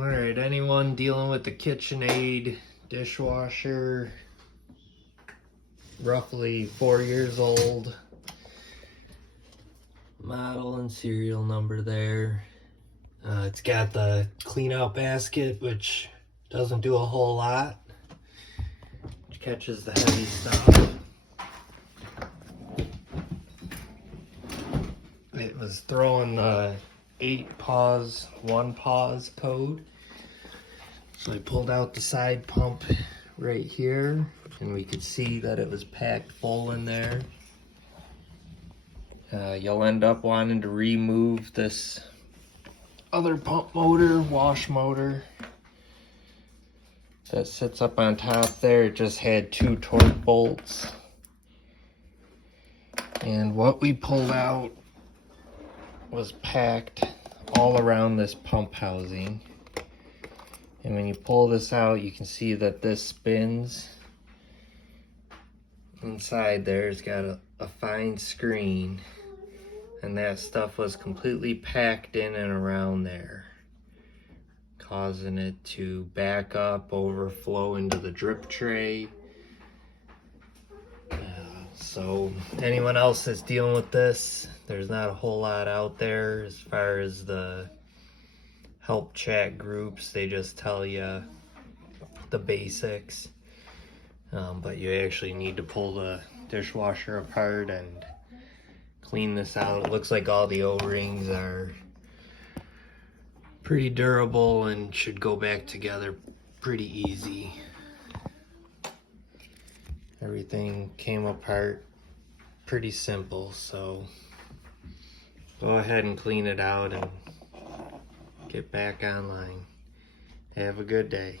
Alright, anyone dealing with the KitchenAid dishwasher, roughly 4 years old, model and serial number there. It's got the clean out basket, which doesn't do a whole lot, which catches the heavy stuff. It was throwing the 8 pause, 1 pause code. So I pulled out the side pump right here, and we could see that it was packed full in there. You'll end up wanting to remove this other pump motor, wash motor, that sits up on top there. It just had 2 torque bolts. And what we pulled out was packed all around this pump housing. And when you pull this out, you can see that this spins. Inside there's got a fine screen, and that stuff was completely packed in and around there, causing it to back up, overflow into the drip tray. So anyone else that's dealing with this, there's not a whole lot out there as far as the help chat groups. They just tell you the basics, but you actually need to pull the dishwasher apart and clean this out. It looks like all the O-rings are pretty durable and should go back together pretty easy. Everything came apart pretty simple, so go ahead and clean it out and get back online. Have a good day.